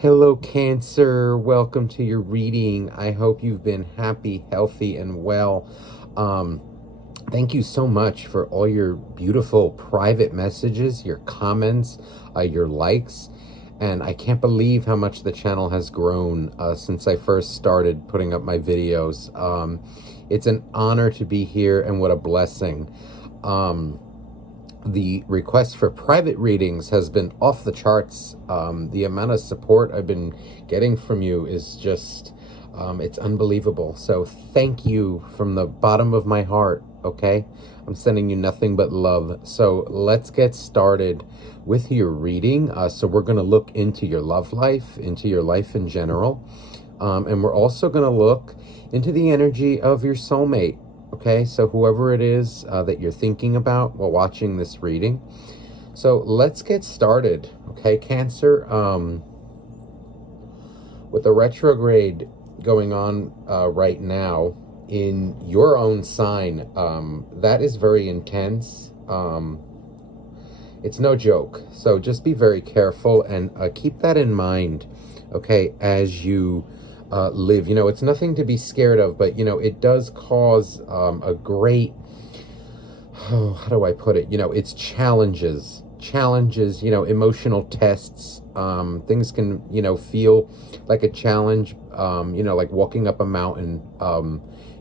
Hello, Cancer. Welcome to your reading. I hope you've been happy, healthy, and well. Um, Thank you so much for all your beautiful private messages, your comments, your likes. And I can't believe how much the channel has grown since I first started putting up my videos. It's an honor to be here, and what a blessing. The request for private readings has been off the charts. The amount of support I've been getting from you is just, it's unbelievable. So thank you from the bottom of my heart, okay? I'm sending you nothing but love. So let's get started with your reading. So we're going to look into your love life, into your life in general. And we're also going to look into the energy of your soulmate. Okay, so whoever it is that you're thinking about while watching this reading. So let's get started. Okay, Cancer, with the retrograde going on right now in your own sign, that is very intense. It's no joke. So just be very careful and keep that in mind, okay, as you live. You know, it's nothing to be scared of, but, you know, it does cause a great, oh, how do I put it? You know, it's challenges, you know, emotional tests. Things can, you know, feel like a challenge, you know, like walking up a mountain.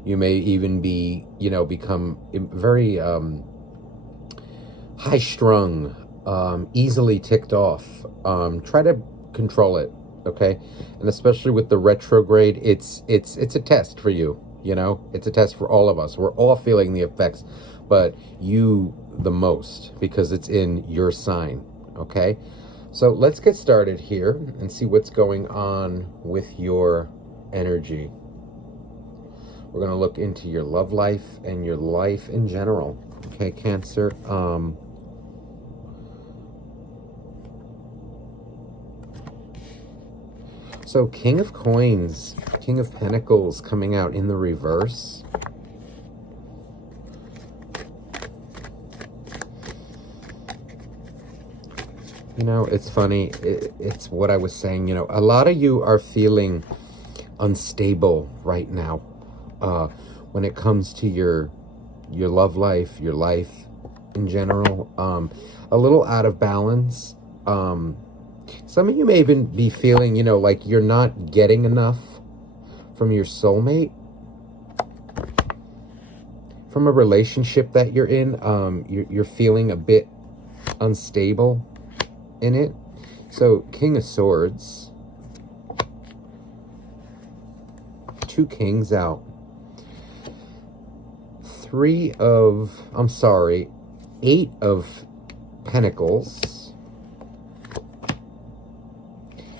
You may even be, you know, become very high strung, easily ticked off. Try to control it. Okay, and especially with the retrograde, it's a test for you. You know, it's a test for all of us. We're all feeling the effects, but you the most because it's in your sign. Okay, so let's get started here and see what's going on with your energy. We're going to look into your love life and your life in general. Okay, Cancer. So King of Coins, King of Pentacles coming out in the reverse. You know, it's funny. It's what I was saying. You know, a lot of you are feeling unstable right now when it comes to your love life, your life in general. A little out of balance. Some of you may even be feeling, you know, like you're not getting enough from your soulmate, from a relationship that you're in. You're feeling a bit unstable in it. So King of Swords, two kings out, Eight of Pentacles,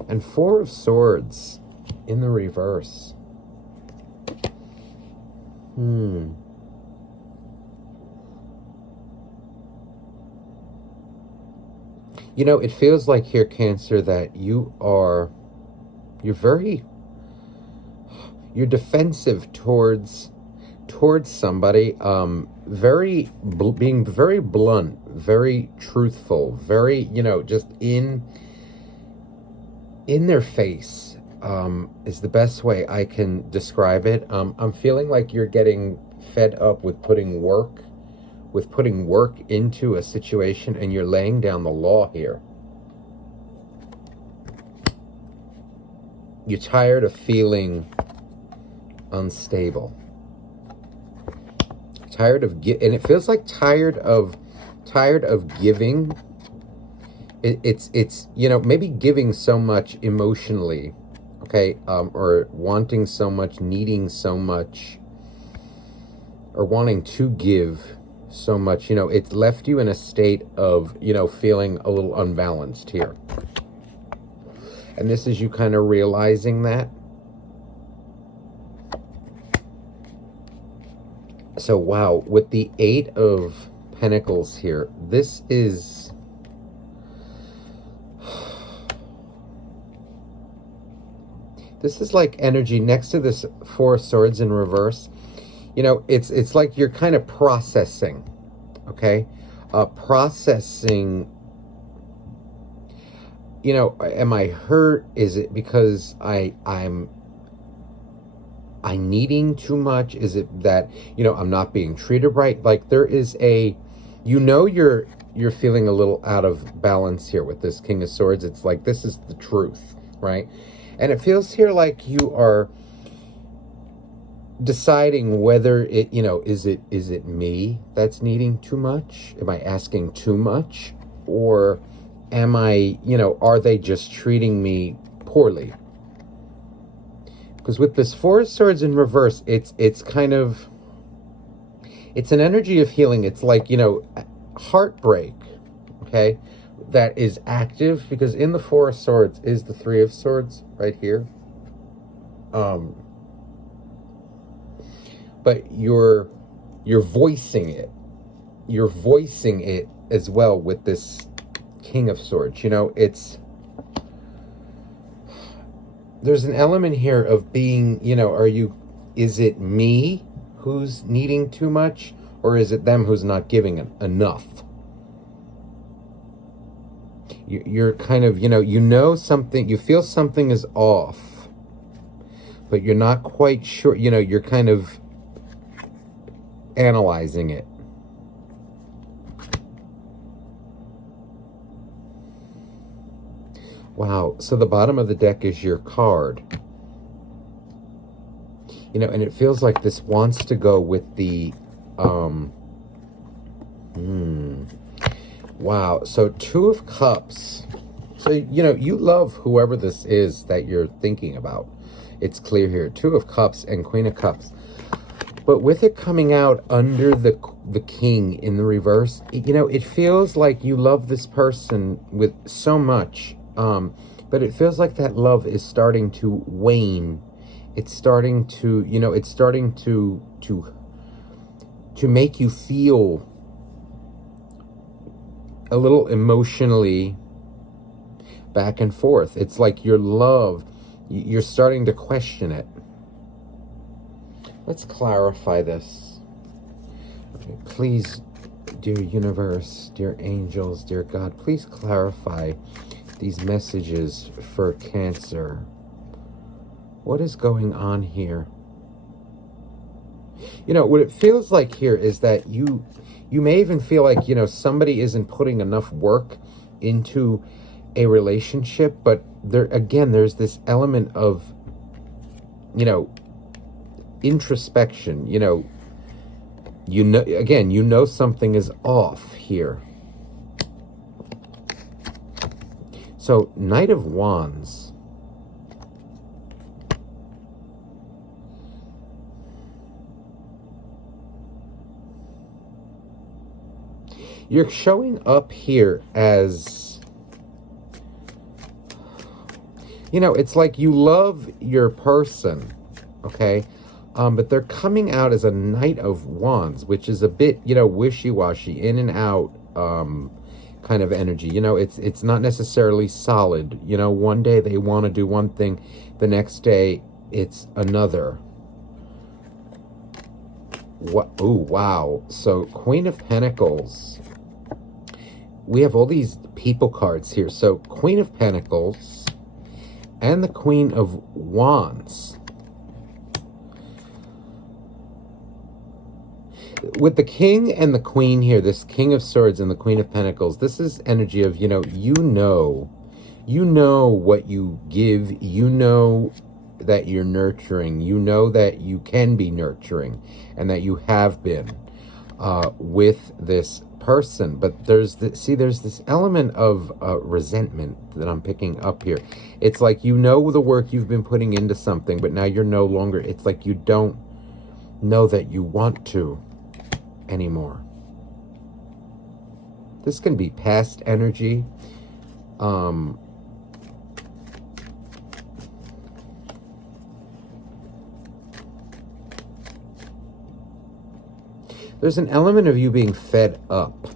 and Four of Swords in the reverse. You know, it feels like here, Cancer, that you're defensive towards somebody, being very blunt, very truthful, very, you know, just in their face, is the best way I can describe it. I'm feeling like you're getting fed up with putting work into a situation, and you're laying down the law here. You're tired of feeling unstable. Tired of and it feels like tired of giving. It's you know, maybe giving so much emotionally, okay, or wanting so much, needing so much, or wanting to give so much. You know, it's left you in a state of, you know, feeling a little unbalanced here. And this is you kind of realizing that. So, wow, with the Eight of Pentacles here, this is... this is like energy next to this Four of Swords in reverse. You know, it's like you're kind of processing, okay? Processing you know, am I hurt? Is it because I'm needing too much? Is it that, you know, I'm not being treated right? Like there is a, you know, you're feeling a little out of balance here with this King of Swords. It's like, this is the truth, right? And it feels here like you are deciding whether it, you know, is it me that's needing too much? Am I asking too much? Or am I, you know, are they just treating me poorly? Because with this Four of Swords in reverse, it's kind of, it's an energy of healing. It's like, you know, heartbreak, okay, that is active, because in the Four of Swords is the Three of Swords right here. But you're voicing it. You're voicing it as well with this King of Swords. You know, it's, there's an element here of being, you know, is it me who's needing too much, or is it them who's not giving enough? You're kind of, you know something, you feel something is off, but you're not quite sure, you know, you're kind of analyzing it. Wow, so the bottom of the deck is your card. You know, and it feels like this wants to go with the, wow, so Two of Cups. So, you know, you love whoever this is that you're thinking about. It's clear here. Two of Cups and Queen of Cups. But with it coming out under the King in the reverse, you know, it feels like you love this person with so much. But it feels like that love is starting to wane. It's starting to, you know, it's starting to make you feel a little emotionally back and forth. It's like your love, you're starting to question it. Let's clarify this. Okay, please, dear universe, dear angels, dear God, please clarify these messages for Cancer. What is going on here? You know, what it feels like here is that you may even feel like, you know, somebody isn't putting enough work into a relationship, but there, again, there's this element of, you know, introspection. You know, again, you know something is off here. So, Knight of Wands. You're showing up here as, you know, it's like you love your person, okay? But they're coming out as a Knight of Wands, which is a bit, you know, wishy-washy, in and out kind of energy. You know, it's not necessarily solid. You know, one day they want to do one thing, the next day it's another. What? Oh, wow. So, Queen of Pentacles. We have all these people cards here. So, Queen of Pentacles and the Queen of Wands. With the King and the Queen here, this King of Swords and the Queen of Pentacles, this is energy of, you know what you give, you know that you're nurturing, you know that you can be nurturing, and that you have been with this person. But there's this element of resentment that I'm picking up here. It's like, you know, the work you've been putting into something, but now you're no longer, it's like you don't know that you want to anymore. This can be past energy. There's an element of you being fed up.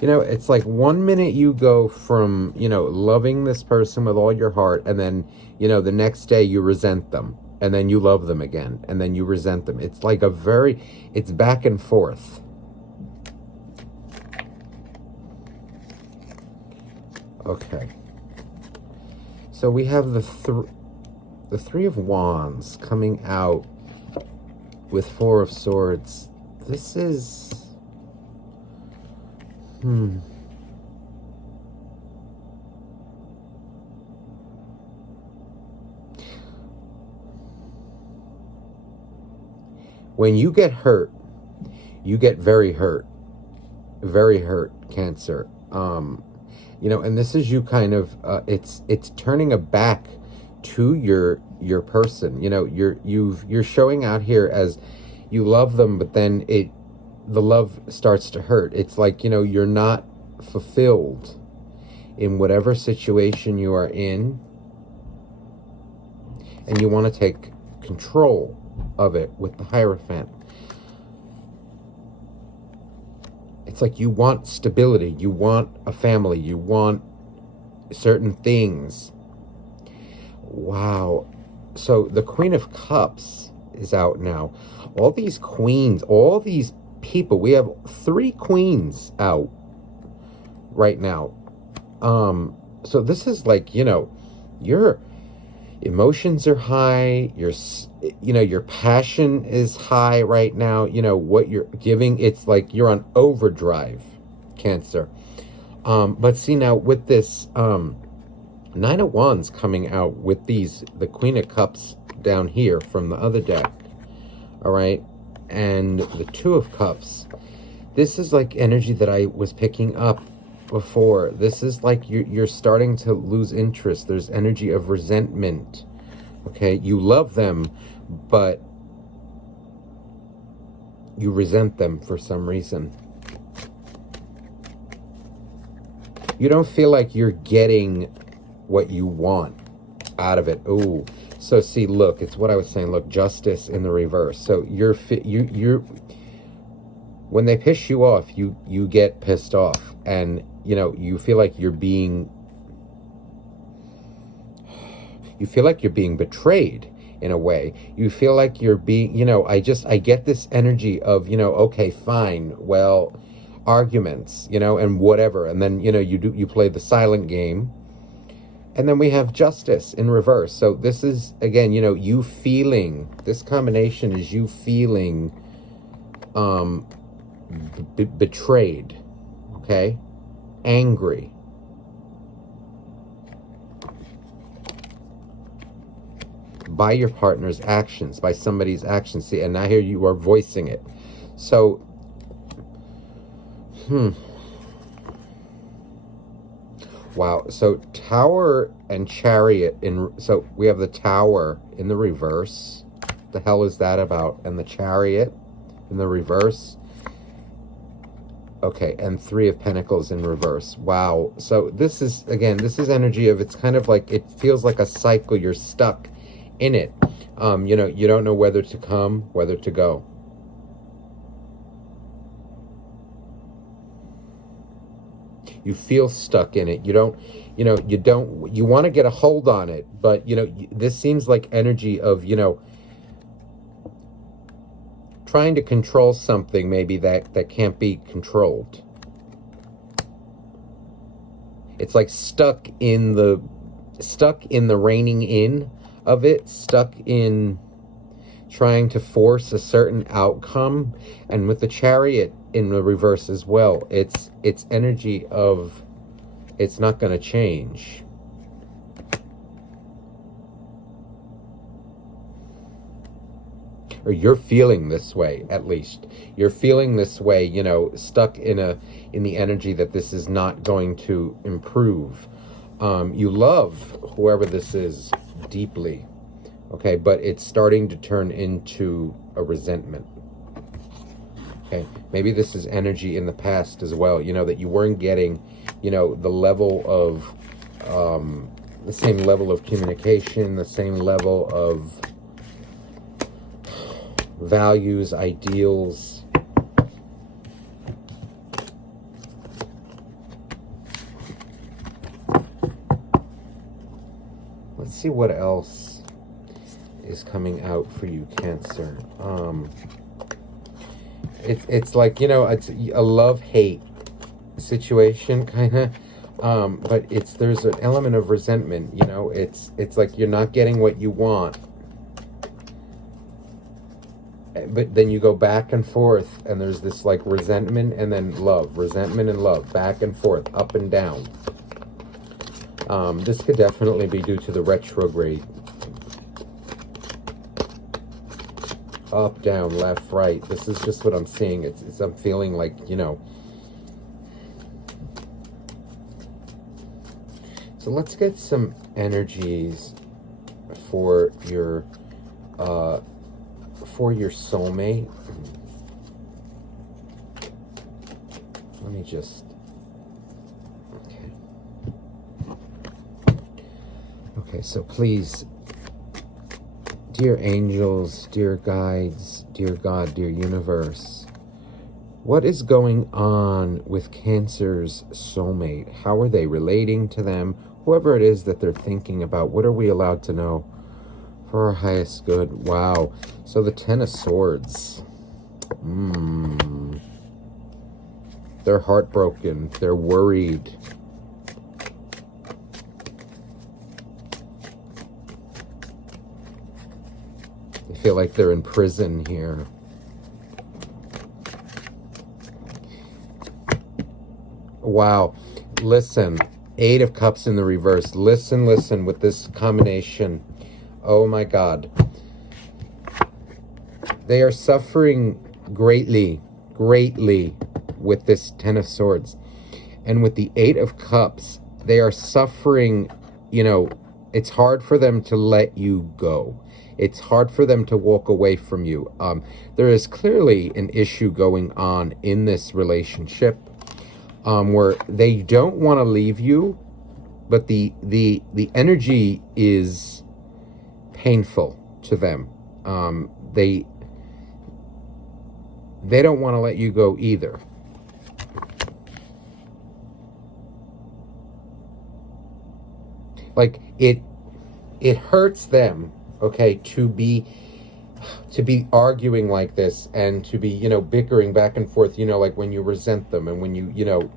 You know, it's like one minute you go from, you know, loving this person with all your heart, and then, you know, the next day you resent them, and then you love them again, and then you resent them. It's like it's back and forth. Okay. So we have the Three of Wands coming out with Four of Swords. This is... When you get hurt, you get very hurt. Very hurt, Cancer. You know, and this is you kind of, it's turning a back to your person. You know, you're showing out here as you love them, but then the love starts to hurt. It's like, you know, you're not fulfilled in whatever situation you are in, and you want to take control of it with the Hierophant. It's like you want stability, you want a family, you want certain things. Wow. So the Queen of Cups is out now. All these queens, all these people, we have 3 queens out right now. So this is like, you know, your emotions are high, your passion is high right now. You know, what you're giving, it's like you're on overdrive, Cancer. But see now with this Nine of Wands coming out with the Queen of Cups down here from the other deck, all right, and the Two of Cups. This is like energy that I was picking up before. This is like you're starting to lose interest. There's energy of resentment. Okay, you love them, but you resent them for some reason. You don't feel like you're getting what you want out of it. Oh, so see, look, it's what I was saying. Look, Justice in the reverse. So you're when they piss you off, you get pissed off, and you know, you feel like you're being betrayed in a way. You feel like you're being, you know, I get this energy of, you know, okay, fine, well, arguments, you know, and whatever, and then, you know, you play the silent game, and then we have Justice in reverse. So this is, again, you know, you feeling, this combination is you feeling betrayed, okay, angry, by your partner's actions, by somebody's actions. See, and now here you are voicing it. So, wow. So Tower and Chariot so we have the Tower in the reverse. What the hell is that about? And the Chariot in the reverse. Okay, and Three of Pentacles in reverse. Wow. So this is, again, this is energy of, it's kind of like, it feels like a cycle. You're stuck in it. You know, you don't know whether to come, whether to go. You feel stuck in it. You don't, you want to get a hold on it, but, you know, this seems like energy of, you know, trying to control something maybe that can't be controlled. It's like stuck in the reining in of it, stuck in trying to force a certain outcome. And with the Chariot in the reverse as well, it's energy of it's not going to change. Or you're feeling this way, at least. You're feeling this way, you know, stuck in the energy that this is not going to improve. You love whoever this is deeply, okay, but it's starting to turn into a resentment. Okay, maybe this is energy in the past as well, you know, that you weren't getting, you know, the level of, the same level of communication, the same level of values, ideals. Let's see what else is coming out for you, Cancer. It's like, you know, it's a love-hate situation, kind of. But there's an element of resentment, you know, it's like you're not getting what you want. But then you go back and forth, and there's this like resentment and then love, resentment and love, back and forth, up and down. This could definitely be due to the retrograde. Up, down, left, right. This is just what I'm seeing. I'm feeling like, you know. So let's get some energies for your soulmate. Let me just, okay, so please, dear angels, dear guides, dear God, dear universe, what is going on with Cancer's soulmate? How are they relating to them? Whoever it is that they're thinking about, what are we allowed to know for our highest good? Wow. So the Ten of Swords. They're heartbroken. They're worried. They feel like they're in prison here. Wow. Listen. Eight of Cups in the reverse. Listen with this combination. Oh my God. They are suffering greatly with this Ten of Swords. And with the Eight of Cups, they are suffering, you know, it's hard for them to let you go. It's hard for them to walk away from you. There is clearly an issue going on in this relationship where they don't want to leave you, but the energy is painful to them. They don't want to let you go either. Like it hurts them, okay, to be arguing like this and to be, you know, bickering back and forth, you know, like when you resent them and when you know,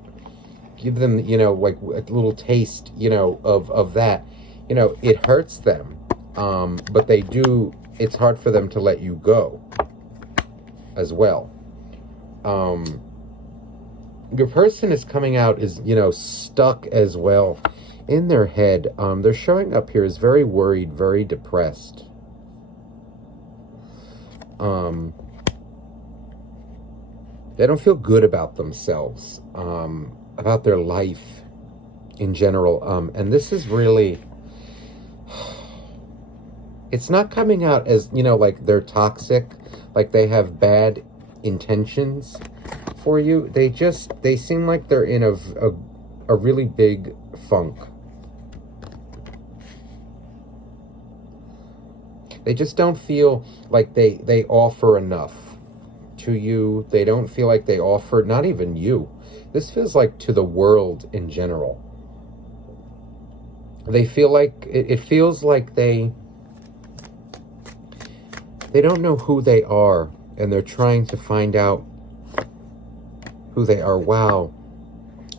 give them, you know, like a little taste, you know, of that, you know, it hurts them. But it's hard for them to let you go as well. Your person is coming out is, you know, stuck as well in their head. They're showing up here as very worried, very depressed. They don't feel good about themselves, about their life in general. And this is really, it's not coming out as, you know, like they're toxic, like they have bad intentions for you. They seem like they're in a really big funk. They just don't feel like they offer enough to you. They don't feel like they offer, not even you. This feels like to the world in general. They feel like, it feels like they don't know who they are, and they're trying to find out who they are. Wow.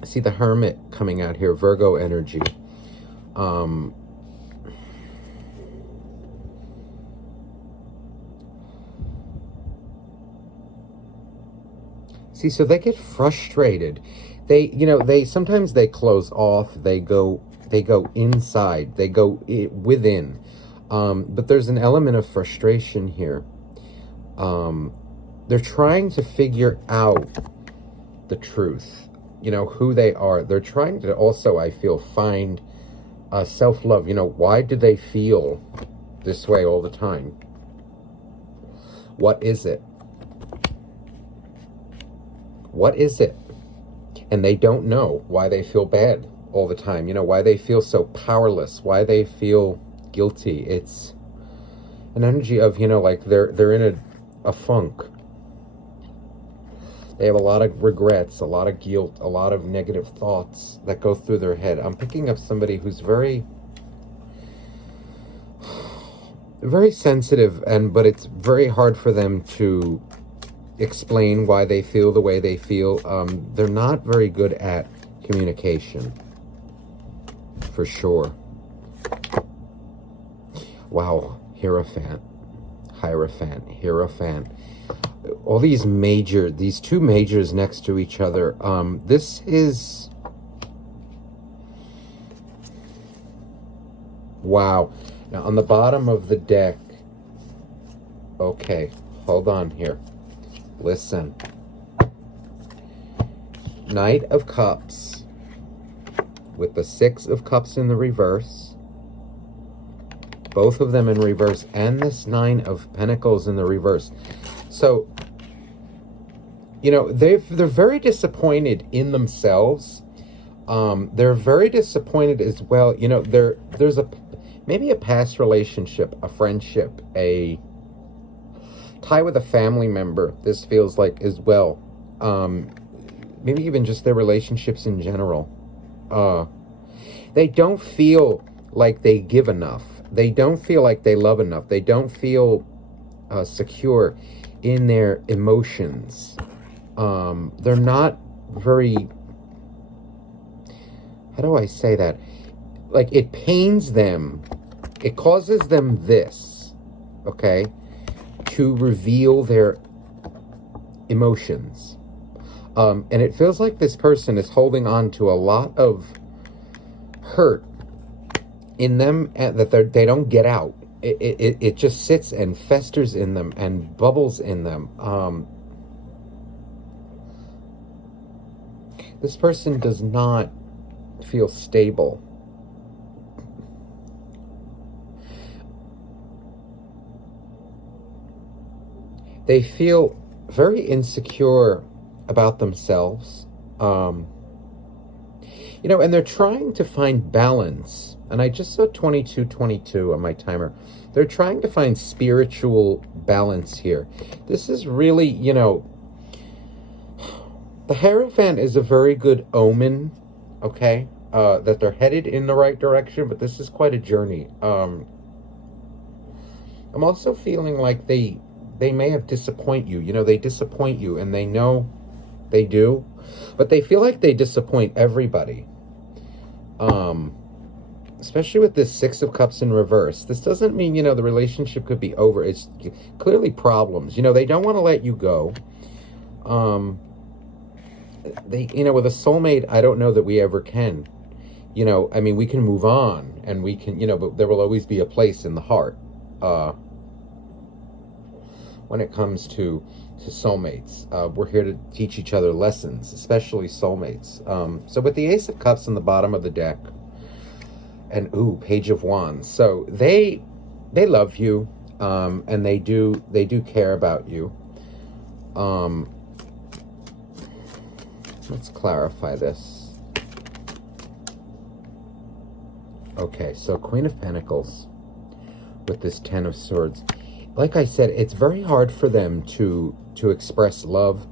I see the Hermit coming out here, Virgo energy. See, so they get frustrated. Sometimes they close off, they go inside, they go within. But there's an element of frustration here. They're trying to figure out the truth, you know, who they are. They're trying to also, I feel, find self-love. You know, why do they feel this way all the time? What is it? What is it? And they don't know why they feel bad all the time. You know, why they feel so powerless, why they feel guilty. It's an energy of, you know, like they're in a funk. They have a lot of regrets, a lot of guilt, a lot of negative thoughts that go through their head. I'm picking up somebody who's very sensitive, but it's very hard for them to explain why they feel the way they feel. They're not very good at communication. for sure. Wow, Hierophant, Hierophant. All these two majors next to each other. This is... Wow. Now, on the bottom of the deck... Okay, hold on here. Listen. Knight of Cups with the Six of Cups in the reverse. Both of them in reverse, and this Nine of Pentacles in the reverse. So, you know, they're very disappointed in themselves. They're very disappointed as well. You know, there's maybe a past relationship, a friendship, a tie with a family member. This feels like as well. Maybe even just their relationships in general. They don't feel like they give enough. They don't feel like they love enough. They don't feel secure in their emotions. They're not very... How do I say that? Like, it pains them. It causes them this, okay, to reveal their emotions. And it feels like this person is holding on to a lot of hurt in them that they don't get out. It just sits and festers in them and bubbles in them. This person does not feel stable. They feel very insecure about themselves. You know, and they're trying to find balance. And I just saw 2222 on my timer. They're trying to find spiritual balance here. This is really, you know, the Hierophant is a very good omen, okay? That they're headed in the right direction, but this is quite a journey. I'm also feeling like they may have disappoint you. You know, they disappoint you, and they know they do, but they feel like they disappoint everybody. Especially with this Six of Cups in reverse. This doesn't mean, you know, the relationship could be over. It's clearly problems. You know, they don't want to let you go. They, you know, with a soulmate, I don't know that we ever can. You know, I mean, we can move on, and we can, you know, but there will always be a place in the heart when it comes to soulmates. We're here to teach each other lessons, especially soulmates. So with the Ace of Cups on the bottom of the deck, and Page of Wands. So they love you, and they do care about you. Let's clarify this. Okay, so Queen of Pentacles with this Ten of Swords. Like I said, it's very hard for them to express love,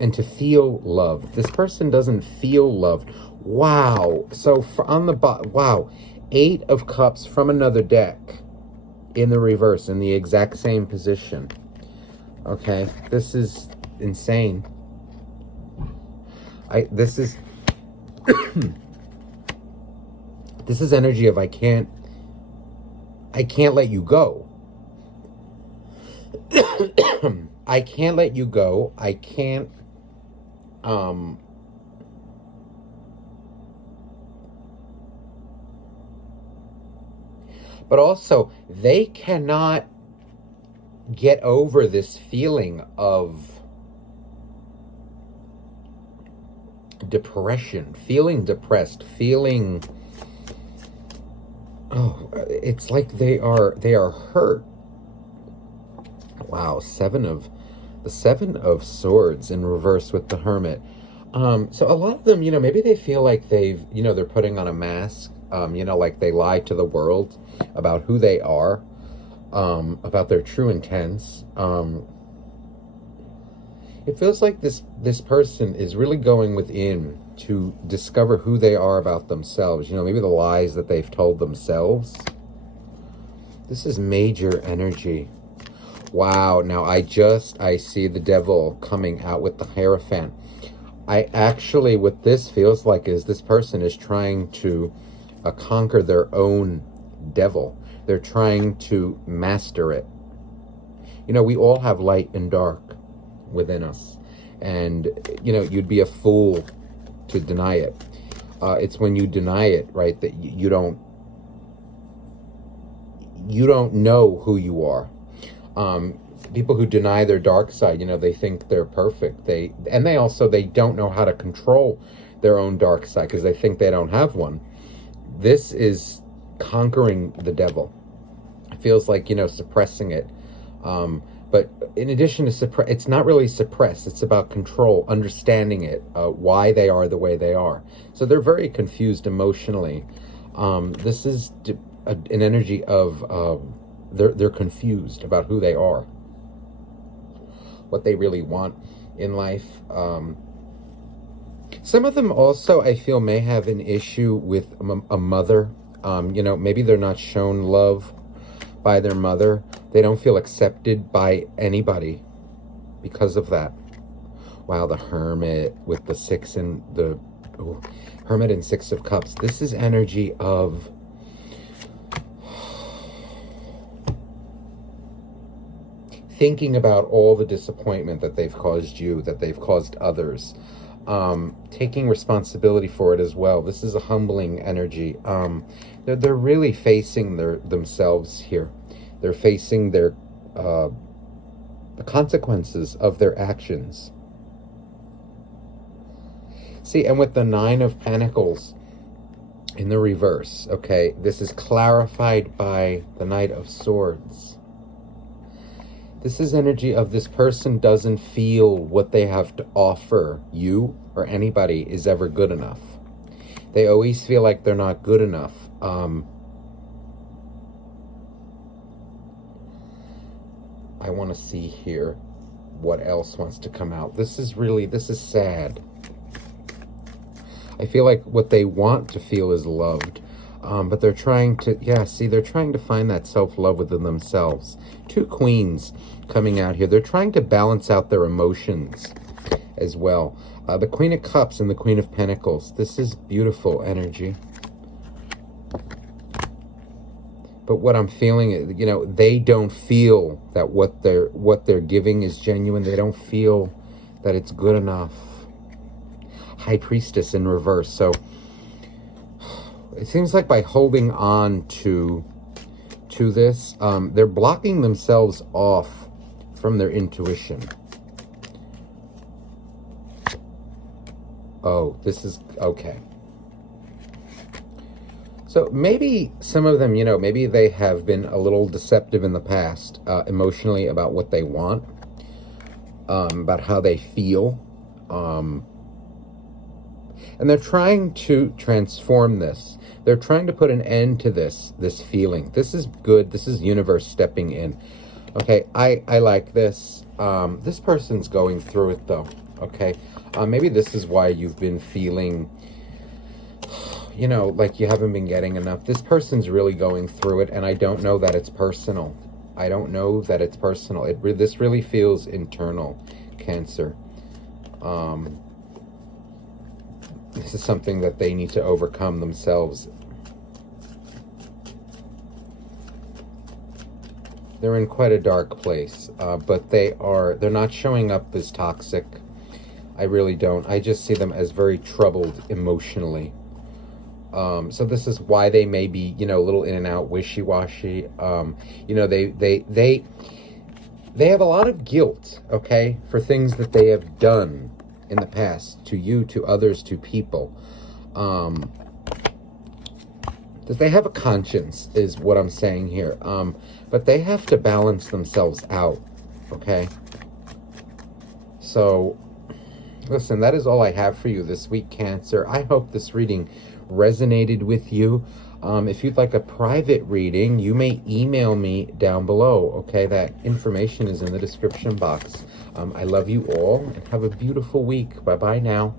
and to feel love. This person doesn't feel loved. Wow. So on the bottom, wow, Eight of Cups from another deck in the reverse, in the exact same position. Okay, this is insane. This is this is energy of I can't let you go. I can't let you go. I can't but also they cannot get over this feeling of depression, feeling depressed, feeling, it's like they are hurt. Wow, the Seven of Swords in reverse with the Hermit. So a lot of them, you know, maybe they feel like they're putting on a mask, you know, like they lie to the world about who they are, about their true intents. It feels like this person is really going within to discover who they are about themselves. You know, maybe the lies that they've told themselves. This is major energy. Wow, now I see the Devil coming out with the Hierophant. I actually, what this feels like is this person is trying to conquer their own devil. They're trying to master it. You know, we all have light and dark within us. And, you know, you'd be a fool to deny it. It's when you deny it, right, that you don't know who you are. People who deny their dark side, you know, they think they're perfect. They don't know how to control their own dark side because they think they don't have one. This is conquering the devil. It feels like, you know, suppressing it. But in addition to suppress, it's not really suppress. It's about control, understanding it, why they are the way they are. So they're very confused emotionally. This is an energy of they're confused about who they are, what they really want in life. Some of them also, I feel, may have an issue with a mother. You know, maybe they're not shown love by their mother. They don't feel accepted by anybody because of that. Wow, the Hermit with the Six and the Hermit and Six of Cups. This is energy of thinking about all the disappointment that they've caused you, that they've caused others. Taking responsibility for it as well. This is a humbling energy. They're really facing themselves here. They're facing the consequences of their actions. See, and with the Nine of Pentacles in the reverse, okay, this is clarified by the Knight of Swords. This is energy of this person doesn't feel what they have to offer you or anybody is ever good enough. They always feel like they're not good enough. I want to see here what else wants to come out. This is sad. I feel like what they want to feel is loved. But they're trying to, they're trying to find that self-love within themselves. Two queens coming out here. They're trying to balance out their emotions as well. The Queen of Cups and the Queen of Pentacles. This is beautiful energy. But what I'm feeling is, you know, they don't feel that what they're giving is genuine. They don't feel that it's good enough. High Priestess in reverse. So it seems like by holding on to this, they're blocking themselves off from their intuition. Oh, this is okay. So maybe some of them, you know, maybe they have been a little deceptive in the past, emotionally, about what they want, about how they feel. And they're trying to transform this. They're trying to put an end to this feeling. This is good. This is universe stepping in. Okay, I like this. This person's going through it, though. Okay, maybe this is why you've been feeling, you know, like you haven't been getting enough. This person's really going through it, and I don't know that it's personal. I don't know that it's personal. This really feels internal, Cancer. This is something that they need to overcome themselves. They're in quite a dark place, but they're not showing up as toxic. I really don't. I just see them as very troubled emotionally. So this is why they may be, you know, a little in and out, wishy-washy. You know, they have a lot of guilt, okay, for things that they have done in the past, to you, to others, to people. That they have a conscience is what I'm saying here. But they have to balance themselves out, okay? So, listen, that is all I have for you this week, Cancer. I hope this reading resonated with you. If you'd like a private reading, you may email me down below, okay? That information is in the description box. I love you all, and have a beautiful week. Bye-bye now.